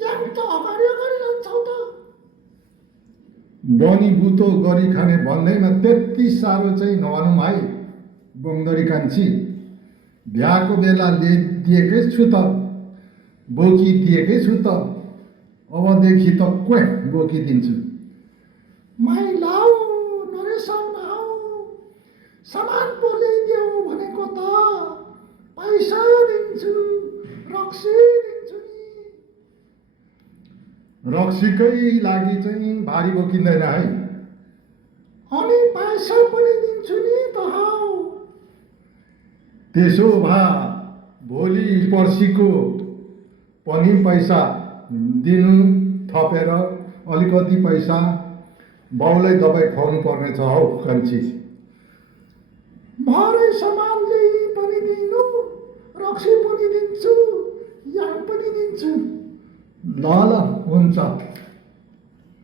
याङ त अगाडि अगाडि जान्छौ त। बनी बुतो गरी खाने भन्दैन, त्यति साह्रो चाहिँ नभनौँ है बोङदरी कान्छी। भ्याएको बेला दिएकै छु त, बोकिदिएकै छु त, अबदेखि त क्वे बोकिदिन्छु। माइलाउ नरिसाउन हौ, सामान पो ल्याइदेऊ भनेको त, पैसा दिन्छु, रक्सी दिन्छु नि। रक्सीकै लागि चाहिँ भारी बोकिँदैन है। अनि पैसा पनि दिन्छु नि त हौ। त्यसो भए भोलि पर्सिको पनि पैसा दिनु थपेर अलिकति पैसा बाउलाई दबाई खुवाउनु पर्नेछ हौ कान्छी। भरे सामान ल्याइ पनि दिनु, रक्सी पनि दिन्छु, याङ पनि दिन्छु। ल ल हुन्छ।